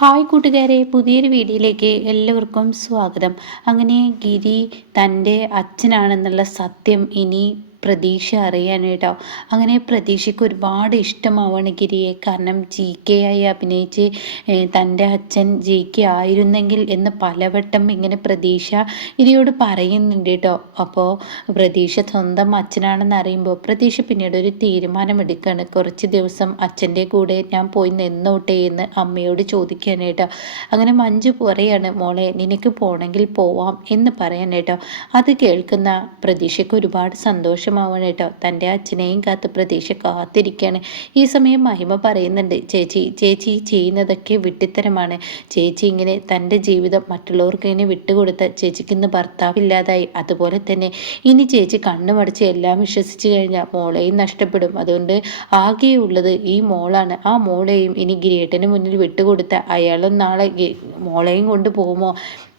Hi കൂട്ടുകാരെ പുതിയൊരു വീഡിയോയിലേക്ക് എല്ലാവർക്കും സ്വാഗതം. അങ്ങനെ ഗിരി തന്റെ അച്ഛനാണെന്നുള്ള സത്യം ഇനി പ്രതീക്ഷ അറിയാൻ കേട്ടോ അങ്ങനെ പ്രതീക്ഷയ്ക്ക് ഒരുപാട് ഇഷ്ടമാവാണ് ഗിരിയെ. കാരണം ജി കെ ആയി അഭിനയിച്ച് തന്റെ അച്ഛൻ ജി കെ ആയിരുന്നെങ്കിൽ എന്ന് പലവട്ടം ഇങ്ങനെ പ്രതീക്ഷ ഗിരിയോട് പറയുന്നുണ്ട് കേട്ടോ. അപ്പോൾ പ്രതീക്ഷ സ്വന്തം അച്ഛനാണെന്ന് അറിയുമ്പോൾ പ്രതീക്ഷ പിന്നീട് ഒരു തീരുമാനമെടുക്കുകയാണ്. കുറച്ച് ദിവസം അച്ഛന്റെ കൂടെ ഞാൻ പോയി നിന്നോട്ടെ എന്ന് അമ്മയോട് ചോദിക്കുകയാണ് കേട്ടോ. അങ്ങനെ മഞ്ജു പറയാണ് മോളെ നിനക്ക് പോണെങ്കിൽ പോവാം എന്ന് പറയാൻ അത് കേൾക്കുന്ന പ്രതീക്ഷയ്ക്ക് ഒരുപാട് സന്തോഷം സന്തോഷമാവണം കേട്ടോ തന്റെ അച്ഛനെയും കാത്ത് പ്രതീക്ഷ കാത്തിരിക്കുകയാണ് ഈ സമയം മഹിമ പറയുന്നുണ്ട് ചേച്ചി ചേച്ചി ചെയ്യുന്നതൊക്കെ വിട്ടിത്തരമാണ്. ചേച്ചി ഇങ്ങനെ തന്റെ ജീവിതം മറ്റുള്ളവർക്ക് ഇങ്ങനെ വിട്ടുകൊടുത്ത ചേച്ചിക്ക് ഇന്ന് ഭർത്താവില്ലാതായി അതുപോലെ തന്നെ ഇനി ചേച്ചി കണ്ണുമടച്ച് എല്ലാം വിശ്വസിച്ച് കഴിഞ്ഞാൽ മോളെയും നഷ്ടപ്പെടും. അതുകൊണ്ട് ആകെയുള്ളത് ഈ മോളാണ്. ആ മോളെയും ഇനി ഗിരിയേട്ടന് മുന്നിൽ വിട്ടുകൊടുത്ത അയാളും നാളെ മോളെയും കൊണ്ട് പോകുമോ?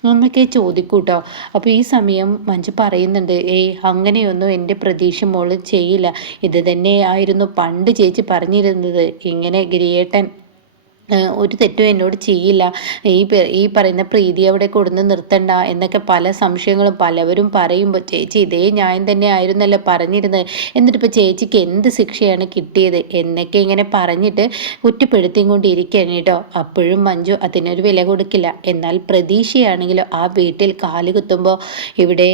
എന്നൊക്കെ ചോദിക്കൂട്ടോ. അപ്പോൾ ഈ സമയം മഞ്ജു പറയുന്നുണ്ട് ഏയ് അങ്ങനെയൊന്നും എന്റെ പ്രതീക്ഷ മോൾ ചെയ്യില്ല. ഇത് തന്നെയായിരുന്നു പണ്ട് ചേച്ചി പറഞ്ഞിരുന്നത്. ഇങ്ങനെ ഗിരിയേട്ടൻ ഒരു തെറ്റും എന്നോട് ചെയ്യില്ല. ഈ ഈ പറയുന്ന പ്രീതി അവിടെ കൊടുന്ന് നിർത്തണ്ട എന്നൊക്കെ പല സംശയങ്ങളും പലവരും പറയുമ്പോൾ ചേച്ചി ഇതേ ന്യായം തന്നെ ആയിരുന്നല്ലോ പറഞ്ഞിരുന്നത്. എന്നിട്ട് ഇപ്പോൾ ചേച്ചിക്ക് എന്ത് ശിക്ഷയാണ് കിട്ടിയത്? എന്നൊക്കെ ഇങ്ങനെ പറഞ്ഞിട്ട് കുറ്റപ്പെടുത്തിയും കൊണ്ടിരിക്കുകയാണ് കേട്ടോ. അപ്പോഴും മഞ്ജു അതിനൊരു വില കൊടുക്കില്ല. എന്നാൽ പ്രതീക്ഷയാണെങ്കിലും ആ വീട്ടിൽ കാൽ കുത്തുമ്പോൾ ഇവിടെ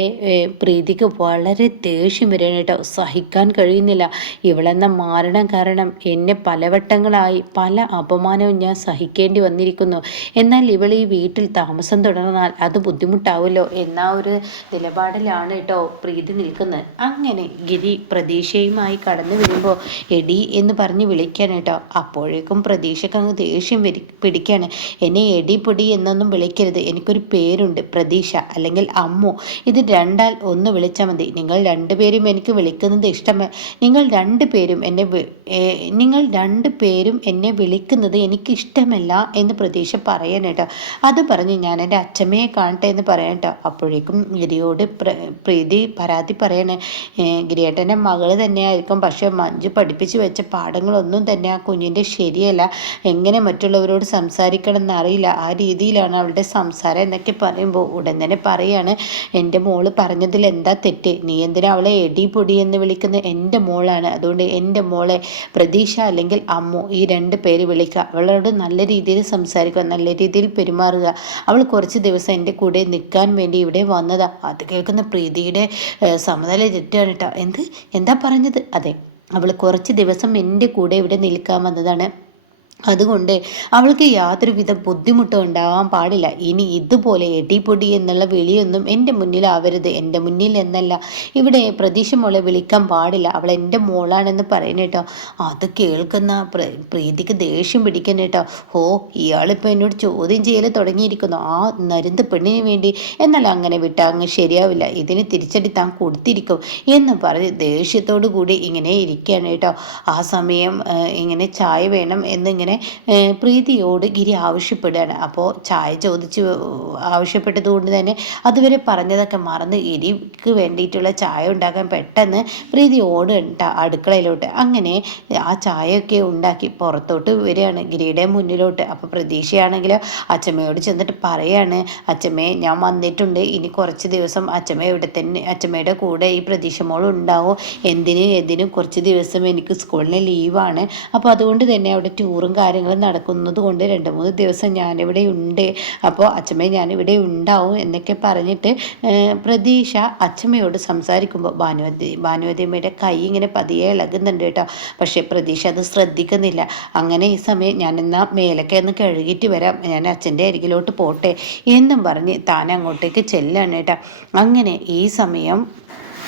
പ്രീതിക്ക് വളരെ ദേഷ്യം വരികയാണ് കേട്ടോ. സഹിക്കാൻ കഴിയുന്നില്ല. ഇവളെന്ന മാരണം കാരണം എന്നെ പലവട്ടങ്ങളായി പല അപമാനവും ഞാൻ സഹിക്കേണ്ടി വന്നിരിക്കുന്നു. എന്നാൽ ഇവൾ ഈ വീട്ടിൽ താമസം തുടർന്നാൽ അത് ബുദ്ധിമുട്ടാവുമല്ലോ എന്ന ഒരു നിലപാടിലാണ് കേട്ടോ പ്രീതി നിൽക്കുന്നത്. അങ്ങനെ ഗിരി പ്രതീക്ഷയുമായി കടന്നു വരുമ്പോൾ എടി എന്ന് പറഞ്ഞ് വിളിക്കാൻ കേട്ടോ. അപ്പോഴേക്കും പ്രതീക്ഷക്ക് അങ്ങ് ദേഷ്യം പിടിക്കാണ്. എന്നെ എടി പൊടി എന്നൊന്നും വിളിക്കരുത്. എനിക്കൊരു പേരുണ്ട്. പ്രതീക്ഷ അല്ലെങ്കിൽ അമ്മു. ഇത് രണ്ടാൽ ഒന്ന് വിളിച്ചാൽ മതി. നിങ്ങൾ രണ്ടുപേരും എനിക്ക് വിളിക്കുന്നത് ഇഷ്ടമേ. നിങ്ങൾ രണ്ടുപേരും എന്നെ നിങ്ങൾ രണ്ടു പേരും എന്നെ വിളിക്കുന്നത് എനിക്ക് ഇഷ്ടമല്ല എന്ന് പ്രതീക്ഷ പറയാൻ കേട്ടോ. അത് പറഞ്ഞ് ഞാൻ എന്റെ അച്ഛമ്മയെ കാണട്ടെ എന്ന് പറയാൻ കേട്ടോ. അപ്പോഴേക്കും ഗിരിയോട് പ്രീതി പരാതി പറയണേ. ഗിരിയേട്ടന്റെ മകൾ തന്നെയായിരിക്കും. പക്ഷേ മഞ്ജു പഠിപ്പിച്ച് വെച്ച പാഠങ്ങളൊന്നും തന്നെ ആ കുഞ്ഞിന്റെ ശരിയല്ല. എങ്ങനെ മറ്റുള്ളവരോട് സംസാരിക്കണം എന്നറിയില്ല ആ രീതിയിലാണ് അവളുടെ സംസാരം എന്നൊക്കെ പറയുമ്പോൾ ഉടൻ തന്നെ പറയാണ് എന്റെ മോൾ പറഞ്ഞതിൽ എന്താ തെറ്റ്? നീ എന്തിനാ അവളെ എടി പൊടി എന്ന് വിളിക്കുന്ന എന്റെ മോളാണ്. അതുകൊണ്ട് എന്റെ മോളെ പ്രതീക്ഷ അല്ലെങ്കിൽ അമ്മു ഈ രണ്ട് പേര് വിളിക്കുക. അവളോട് അവളോട് നല്ല രീതിയിൽ സംസാരിക്കുക നല്ല രീതിയിൽ പെരുമാറുക. അവൾ കുറച്ച് ദിവസം എന്റെ കൂടെ നിൽക്കാൻ വേണ്ടി ഇവിടെ വന്നതാ. അത് കേൾക്കുന്ന പ്രീതിയുടെ സമതല തെറ്റാണ് കേട്ടോ എന്ത്? എന്താ പറഞ്ഞത്? അതെ. അവൾ കുറച്ച് ദിവസം എന്റെ കൂടെ ഇവിടെ നിൽക്കാൻ വന്നതാണ്. അതുകൊണ്ട് അവൾക്ക് യാതൊരുവിധ ബുദ്ധിമുട്ടും ഉണ്ടാവാൻ പാടില്ല. ഇനി ഇതുപോലെ എടിപൊടി എന്നുള്ള വിളിയൊന്നും എന്റെ മുന്നിൽ മുന്നിലാവരുത് എന്റെ മുന്നിൽ എന്നല്ല. ഇവിടെ പ്രതീക്ഷ മോളെ വിളിക്കാൻ പാടില്ല. അവൾ എന്റെ മോളാണെന്ന് പറയുന്ന കേട്ടോ. അത് കേൾക്കുന്ന പ്രീതിക്ക് ദേഷ്യം പിടിക്കുന്ന കേട്ടോ. ഹോ ഇയാളിപ്പോൾ എന്നോട് ചോദ്യം ചെയ്യൽ തുടങ്ങിയിരിക്കുന്നു. ആ നരുന്ത് പെണ്ണിന് വേണ്ടി എന്നാൽ അങ്ങനെ വിട്ടാൽ അങ്ങ് ശരിയാവില്ല. ഇതിന് തിരിച്ചടി താൻ കൊടുത്തിരിക്കും എന്ന് പറഞ്ഞ് ദേഷ്യത്തോടു കൂടി ഇങ്ങനെ ഇരിക്കുകയാണ് കേട്ടോ. ആ സമയം ഇങ്ങനെ ചായ വേണം എന്നിങ്ങനെ ഇങ്ങനെ പ്രീതിയോട് ഗിരി ആവശ്യപ്പെടുകയാണ്. അപ്പോൾ ചായ ചോദിച്ച് ആവശ്യപ്പെട്ടത് കൊണ്ട് തന്നെ അതുവരെ പറഞ്ഞതൊക്കെ മറന്ന് ഗിരിക്ക് വേണ്ടിയിട്ടുള്ള ചായ ഉണ്ടാക്കാൻ പെട്ടെന്ന് പ്രീതി ഓടുകണ്ട അടുക്കളയിലോട്ട്. അങ്ങനെ ആ ചായയൊക്കെ ഉണ്ടാക്കി പുറത്തോട്ട് വരികയാണ് ഗിരിയുടെ മുന്നിലോട്ട്. അപ്പോൾ പ്രതീക്ഷയാണെങ്കിൽ അച്ഛമ്മയോട് ചെന്നിട്ട് പറയാണ് അച്ഛമ്മേ ഞാൻ വന്നിട്ടുണ്ട്. ഇനി കുറച്ച് ദിവസം അച്ഛമ്മ ഇവിടെ തന്നെ അച്ഛമ്മയുടെ കൂടെ ഈ പ്രതീക്ഷ മോളും ഉണ്ടാവും? എന്തിനും എന്തിനും കുറച്ച് ദിവസം എനിക്ക് സ്കൂളിന് ലീവാണ്. അപ്പോൾ അതുകൊണ്ട് തന്നെ അവിടെ ടൂറും കാര്യങ്ങൾ നടക്കുന്നത് കൊണ്ട് രണ്ട് മൂന്ന് ദിവസം ഞാനിവിടെ ഉണ്ട്. അപ്പോൾ അച്ഛമ്മ ഞാനിവിടെ ഉണ്ടാവും എന്നൊക്കെ പറഞ്ഞിട്ട് പ്രതീക്ഷ അച്ഛമ്മയോട് സംസാരിക്കുമ്പോൾ ഭാനുവതി ഭാനുവതിയമ്മയുടെ കൈ ഇങ്ങനെ പതിയെ ഇളകുന്നുണ്ട് കേട്ടോ. പക്ഷേ പ്രതീക്ഷ അത് ശ്രദ്ധിക്കുന്നില്ല. അങ്ങനെ ഈ സമയം ഞാൻ എന്നാൽ മേലൊക്കെ ഒന്ന് കഴുകിയിട്ട് വരാം. ഞാൻ അച്ഛന്റെ അരികിലോട്ട് പോട്ടെ എന്നും പറഞ്ഞ് താൻ അങ്ങോട്ടേക്ക് ചെല്ലാണ് കേട്ടോ. അങ്ങനെ ഈ സമയം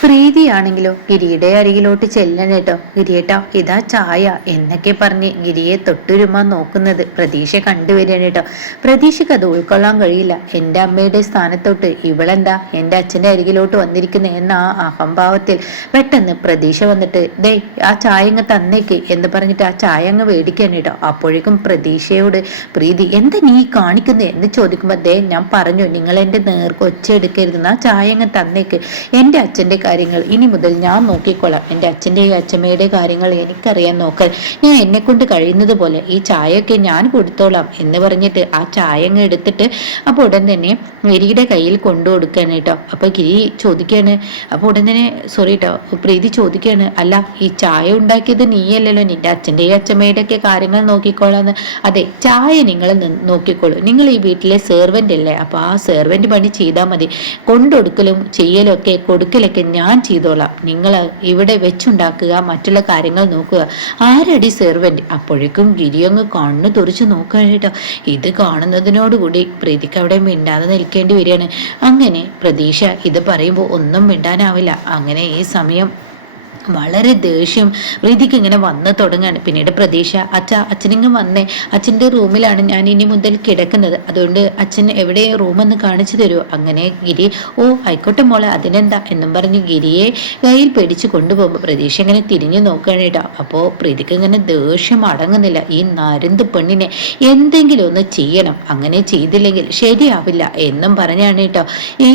പ്രീതിയാണെങ്കിലോ ഗിരിയുടെ അരികിലോട്ട് ചെല്ലണേട്ടോ ഗിരിയേട്ടാ ഇതാ ചായ. എന്നൊക്കെ പറഞ്ഞ് ഗിരിയെ തൊട്ടുരുമാൻ നോക്കുന്നത് പ്രതീക്ഷ കണ്ടുവരികയാണ് കേട്ടോ പ്രതീക്ഷയ്ക്ക് അത് ഉൾക്കൊള്ളാൻ കഴിയില്ല. എന്റെ അമ്മയുടെ സ്ഥാനത്തോട്ട് ഇവളെന്താ എന്റെ അച്ഛന്റെ അരികിലോട്ട് വന്നിരിക്കുന്ന എന്ന ആ അഹംഭാവത്തിൽ പെട്ടെന്ന് പ്രതീക്ഷ വന്നിട്ട് ദേ ആ ചായ അങ്ങ് തന്നേക്ക് എന്ന് പറഞ്ഞിട്ട് ആ ചായ അങ്ങ് മേടിക്കാൻ കേട്ടോ അപ്പോഴേക്കും പ്രതീക്ഷയോട് പ്രീതി എന്താ നീ കാണിക്കുന്നത് എന്ന് ചോദിക്കുമ്പോൾ ദേ ഞാൻ പറഞ്ഞു നിങ്ങൾ എന്റെ നേർക്ക് ഒച്ച എടുക്കരുത് ആ ചായ അങ്ങ് തന്നേക്ക്. എന്റെ അച്ഛന്റെ കാര്യങ്ങൾ ഇനി മുതൽ ഞാൻ നോക്കിക്കൊള്ളാം. എന്റെ അച്ഛന്റെയും അച്ഛമ്മയുടെയും കാര്യങ്ങൾ എനിക്കറിയാൻ നോക്കൽ. ഞാൻ എന്നെ കൊണ്ട് കഴിയുന്നത് പോലെ ഈ ചായയൊക്കെ ഞാൻ കൊടുത്തോളാം എന്ന് പറഞ്ഞിട്ട് ആ ചായ അങ്ങ് എടുത്തിട്ട് അപ്പോൾ ഉടൻ തന്നെ ഗിരിയുടെ കയ്യിൽ കൊണ്ടു കൊടുക്കുകയാണ് കേട്ടോ. അപ്പോൾ ഗിരി ചോദിക്കുകയാണ് അപ്പോൾ ഉടൻ തന്നെ സോറി കേട്ടോ പ്രീതി ചോദിക്കുകയാണ് അല്ല ഈ ചായ ഉണ്ടാക്കിയത് നീയല്ലല്ലോ നിന്റെ അച്ഛന്റെയും അച്ഛമ്മയുടെ ഒക്കെ കാര്യങ്ങൾ നോക്കിക്കോളാന്ന് അതെ ചായ നിങ്ങൾ നോക്കിക്കോളൂ നിങ്ങൾ ഈ വീട്ടിലെ സെർവന്റ് അല്ലേ? അപ്പോൾ ആ സെർവന്റ് പണി ചെയ്താൽ മതി. കൊണ്ടുകൊടുക്കലും ചെയ്യലൊക്കെ കൊടുക്കലൊക്കെ ഞാൻ ചെയ്തോളാം. നിങ്ങൾ ഇവിടെ വെച്ചുണ്ടാക്കുക മറ്റുള്ള കാര്യങ്ങൾ നോക്കുക. ആരടി സെർവന്റ് അപ്പോഴേക്കും ഗിരി അങ്ങ് കണ്ണ് തുറിച്ച് നോക്കാനായിട്ടോ ഇത് കാണുന്നതിനോടുകൂടി പ്രീതിക്ക് അവിടെ മിണ്ടാതെ നിൽക്കേണ്ടി വരികയാണ്. അങ്ങനെ പ്രതീക്ഷ ഇത് പറയുമ്പോൾ ഒന്നും മിണ്ടാനാവില്ല. അങ്ങനെ ഈ സമയം വളരെ ദേഷ്യം പ്രീതിക്ക് ഇങ്ങനെ വന്ന് തുടങ്ങാണ്. പിന്നീട് പ്രതീക്ഷ അച്ഛ അച്ഛനിങ്ങ് വന്നേ. അച്ഛന്റെ റൂമിലാണ് ഞാൻ ഇനി മുതൽ കിടക്കുന്നത്. അതുകൊണ്ട് അച്ഛൻ എവിടെ റൂമെന്ന് കാണിച്ചു തരുമോ അങ്ങനെ ഗിരി ഓ ആയിക്കോട്ടെ മോളെ അതിനെന്താ? എന്നും പറഞ്ഞ് ഗിരിയെ കയ്യിൽ പിടിച്ച് കൊണ്ടുപോകുമ്പോൾ പ്രതീക്ഷ ഇങ്ങനെ തിരിഞ്ഞു നോക്കുകയാണ് കേട്ടോ. അപ്പോൾ പ്രീതിക്ക് ഇങ്ങനെ ദേഷ്യം അടങ്ങുന്നില്ല. ഈ നരുന്ത് പെണ്ണിനെ എന്തെങ്കിലും ഒന്ന് ചെയ്യണം. അങ്ങനെ ചെയ്തില്ലെങ്കിൽ ശരിയാവില്ല എന്നും പറഞ്ഞാണ് കേട്ടോ ഈ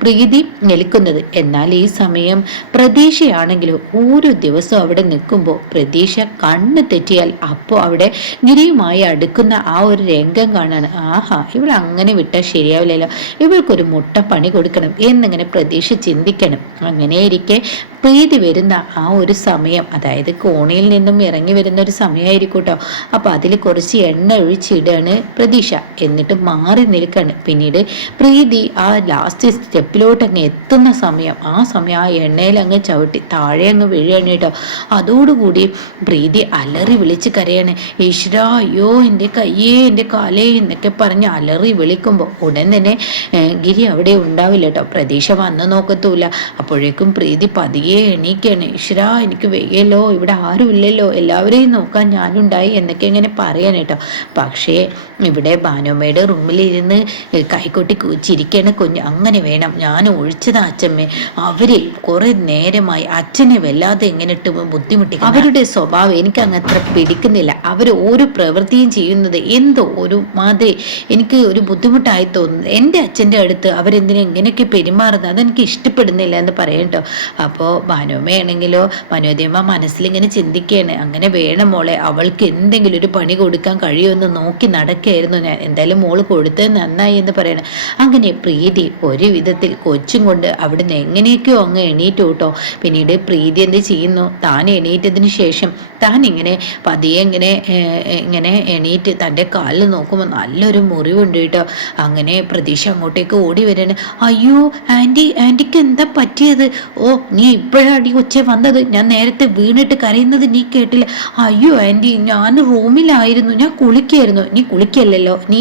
പ്രീതി നിൽക്കുന്നത്. എന്നാൽ ഈ സമയം പ്രതീക്ഷ പ്രതീക്ഷയാണെങ്കിലും ഓരോ ദിവസവും അവിടെ നിൽക്കുമ്പോൾ പ്രതീക്ഷ കണ്ണ് തെറ്റിയാൽ അപ്പോൾ അവിടെ ഗിരിയുമായി അടുക്കുന്ന ആ ഒരു രംഗം കാണാൻ ആഹാ ഇവൾ അങ്ങനെ വിട്ടാൽ ശരിയാവില്ലല്ലോ. ഇവൾക്കൊരു മുട്ട പണി കൊടുക്കണം എന്നിങ്ങനെ പ്രതീക്ഷ ചിന്തിക്കണം. അങ്ങനെ ഇരിക്കെ പ്രീതി വരുന്ന ആ ഒരു സമയം അതായത് കോണിയിൽ നിന്നും ഇറങ്ങി വരുന്ന ഒരു സമയമായിരിക്കും കേട്ടോ. അപ്പോൾ അതിൽ കുറച്ച് എണ്ണ ഒഴിച്ചിടാണ് പ്രതീക്ഷ. എന്നിട്ട് മാറി നിൽക്കാണ്. പിന്നീട് പ്രീതി ആ ലാസ്റ്റ് സ്റ്റെപ്പിലോട്ട് അങ്ങ് എത്തുന്ന സമയം. ആ സമയം ആ എണ്ണയിൽ അങ്ങ് ചവിട്ടി താഴെ അങ്ങ് വീഴുകയാണ് കേട്ടോ. അതോടുകൂടി പ്രീതി അലറി വിളിച്ച് കരയാണ്. ഈശ്വര അയ്യോ എന്റെ കയ്യേ എന്റെ കാലേ എന്നൊക്കെ പറഞ്ഞ് അലറി വിളിക്കുമ്പോൾ ഉടൻ തന്നെ ഗിരി അവിടെ ഉണ്ടാവില്ല കേട്ടോ. പ്രതീക്ഷ വന്നു നോക്കത്തൂല അപ്പോഴേക്കും പ്രീതി പതിയെ വയ്യേ എണീക്കാണ്. ഈശ്വര എനിക്ക് വയ്യല്ലോ. ഇവിടെ ആരും ഇല്ലല്ലോ എല്ലാവരെയും നോക്കാൻ ഞാനുണ്ടായി എന്നൊക്കെ ഇങ്ങനെ പറയാൻ കേട്ടോ. പക്ഷേ ഇവിടെ ഭാനുമ്മയുടെ റൂമിലിരുന്ന് കൈകൊട്ടി ചിരിക്കണ കുഞ്ഞ് അങ്ങനെ വേണം. ഞാൻ ഒഴിച്ചത് അച്ഛമ്മേ. അവർ കുറെ നേരമായി അച്ഛനെ വല്ലാതെ എങ്ങനെ ഇട്ട് ബുദ്ധിമുട്ടി അവരുടെ സ്വഭാവം എനിക്ക് അങ്ങത്ര പിടിക്കുന്നില്ല. അവർ ഓരോ പ്രവൃത്തിയും ചെയ്യുന്നത് എന്തോ ഒരു മാതിരി എനിക്ക് ഒരു ബുദ്ധിമുട്ടായി തോന്നുന്നു. എന്റെ അച്ഛന്റെ അടുത്ത് അവരെന്തിനെ ഇങ്ങനെയൊക്കെ പെരുമാറുന്നത്? അതെനിക്ക് ഇഷ്ടപ്പെടുന്നില്ല എന്ന് പറയട്ടോ അപ്പോൾ ഭാനുമ്മയാണെങ്കിലോ മനസ്സിൽ മനസ്സിലിങ്ങനെ ചിന്തിക്കുകയാണ് അങ്ങനെ വേണം മോളെ അവൾക്ക് എന്തെങ്കിലും ഒരു പണി കൊടുക്കാൻ കഴിയുമെന്ന് നോക്കി നടക്കുകയായിരുന്നു ഞാൻ. എന്തായാലും മോൾ കൊടുത്തത് നന്നായി എന്ന് പറയണം. അങ്ങനെ പ്രീതി ഒരു വിധത്തിൽ കൊച്ചും കൊണ്ട് അവിടുന്ന് എങ്ങനെയൊക്കെയോ അങ്ങ് എണീറ്റു കേട്ടോ പിന്നീട് പ്രീതി എന്ത് ചെയ്യുന്നു? താൻ എണീറ്റതിന് ശേഷം താൻ ഇങ്ങനെ പതിയെ ഇങ്ങനെ ഇങ്ങനെ എണീറ്റ് തന്റെ കാലിൽ നോക്കുമ്പോൾ നല്ലൊരു മുറിവുണ്ട് കേട്ടോ അങ്ങനെ പ്രതീക്ഷ അങ്ങോട്ടേക്ക് ഓടി വരാണ്. അയ്യോ ആന്റി ആന്റിക്ക് എന്താ പറ്റിയത്? ഓ നീ ഇപ്പോഴാണ് അടി ഉച്ച വന്നത്. ഞാൻ നേരത്തെ വീണിട്ട് കരയുന്നത് നീ കേട്ടില്ല. അയ്യോ ആന്റി ഞാൻ റൂമിലായിരുന്നു. ഞാൻ കുളിക്കായിരുന്നു. നീ കുളിക്കല്ലല്ലോ. നീ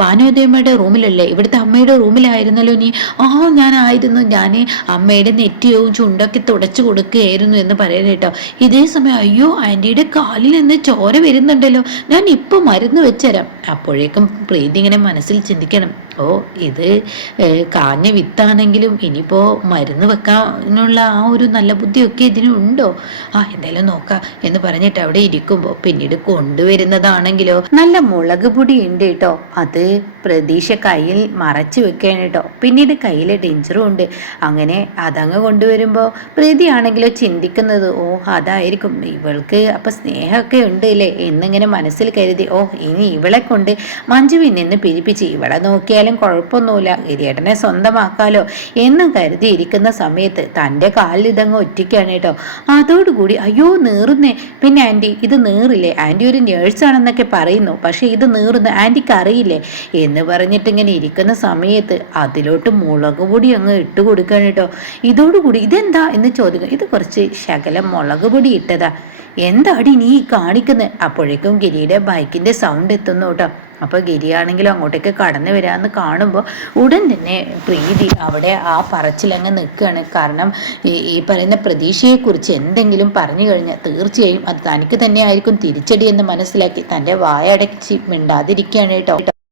ഭാനുദേവമ്മയുടെ റൂമിലല്ലേ? ഇവിടുത്തെ അമ്മയുടെ റൂമിലായിരുന്നല്ലോ നീ. ആ ഞാനായിരുന്നു. ഞാൻ അമ്മയുടെ നെറ്റിയവും ചുണ്ടൊക്കെ തുടച്ചു കൊടുക്കുകയായിരുന്നു എന്ന് പറയാൻ കേട്ടോ. ഇതേ സമയം അയ്യോ ആന്റിയുടെ കാലിൽ നിന്ന് ചോര വരുന്നുണ്ടല്ലോ. ഞാൻ ഇപ്പം മരുന്ന് വെച്ചുതരാം അപ്പോഴേക്കും പ്രീതി ഇങ്ങനെ മനസ്സിൽ ചിന്തിക്കണം. ഓ ഇത് കാഞ്ഞ വിത്താണെങ്കിലും ഇനിയിപ്പോൾ മരുന്ന് വെക്കാനുള്ള ആ ഒരു നല്ല ബുദ്ധിയൊക്കെ ഇതിനുണ്ടോ ആ എന്തായാലും നോക്കാം എന്ന് പറഞ്ഞിട്ട് അവിടെ ഇരിക്കുമ്പോൾ പിന്നീട് കൊണ്ടുവരുന്നതാണെങ്കിലോ? നല്ല മുളക് പൊടി ഉണ്ട് കേട്ടോ അത് പ്രതീക്ഷ കയ്യിൽ മറച്ചു വെക്കുകയാണ് കേട്ടോ പിന്നീട് കയ്യിൽ ഡെഞ്ചറും ഉണ്ട്. അങ്ങനെ അതങ്ങ് കൊണ്ടുവരുമ്പോൾ പ്രീതിയാണെങ്കിലോ ചിന്തിക്കുന്നത് ഓ അതായിരിക്കും. ഇവൾക്ക് അപ്പം സ്നേഹമൊക്കെ ഉണ്ട് അല്ലേ എന്നിങ്ങനെ മനസ്സിൽ കരുതി ഓ ഇനി ഇവളെ കൊണ്ട് മഞ്ജുവിൽ നിന്ന് പിരിപ്പിച്ച് ഇവളെ നോക്കിയാലും കുഴപ്പമൊന്നുമില്ല. ഗിരിയേട്ടനെ സ്വന്തമാക്കാലോ എന്ന് കരുതിയിരിക്കുന്ന സമയത്ത് തന്റെ കാലിൽ ഇതങ്ങ് ഒറ്റയ്ക്കാണ് കേട്ടോ. അതോടുകൂടി അയ്യോ നീറുന്നേ. പിന്നെ ആന്റി ഇത് നീറില്ലേ? ആന്റി ഒരു നേഴ്സാണെന്നൊക്കെ പറയുന്നു. പക്ഷേ ഇത് നീറുന്ന ആന്റിക്ക് അറിയില്ലേ? എന്ന് പറഞ്ഞിട്ട് ഇങ്ങനെ ഇരിക്കുന്ന സമയത്ത് അതിലോട്ട് മുളക് പൊടി അങ്ങ് ഇട്ട് കൊടുക്കുകയാണ് കേട്ടോ. ഇതോടുകൂടി ഇതെന്താ എന്ന് ചോദിക്കും. ഇത് കുറച്ച് ശകലം മുളക് പൊടി ഇട്ടതാ. എന്താടി നീ കാണിക്കുന്നത് അപ്പോഴേക്കും ഗിരിയുടെ ബൈക്കിന്റെ സൗണ്ട് എത്തുന്നു കേട്ടോ. അപ്പോൾ ഗിരിയാണെങ്കിലും അങ്ങോട്ടേക്ക് കടന്നു വരാമെന്ന് കാണുമ്പോൾ ഉടൻ തന്നെ പ്രീതി അവിടെ ആ പറച്ചിലങ്ങ് നിൽക്കുകയാണ് കാരണം ഈ പറയുന്ന പ്രതീക്ഷയെക്കുറിച്ച് എന്തെങ്കിലും പറഞ്ഞു കഴിഞ്ഞാൽ തീർച്ചയായും അത് തനിക്ക് തന്നെ ആയിരിക്കും തിരിച്ചടി എന്ന് മനസ്സിലാക്കി തന്റെ വായടച്ച് മിണ്ടാതിരിക്കുകയാണ് കേട്ടോ.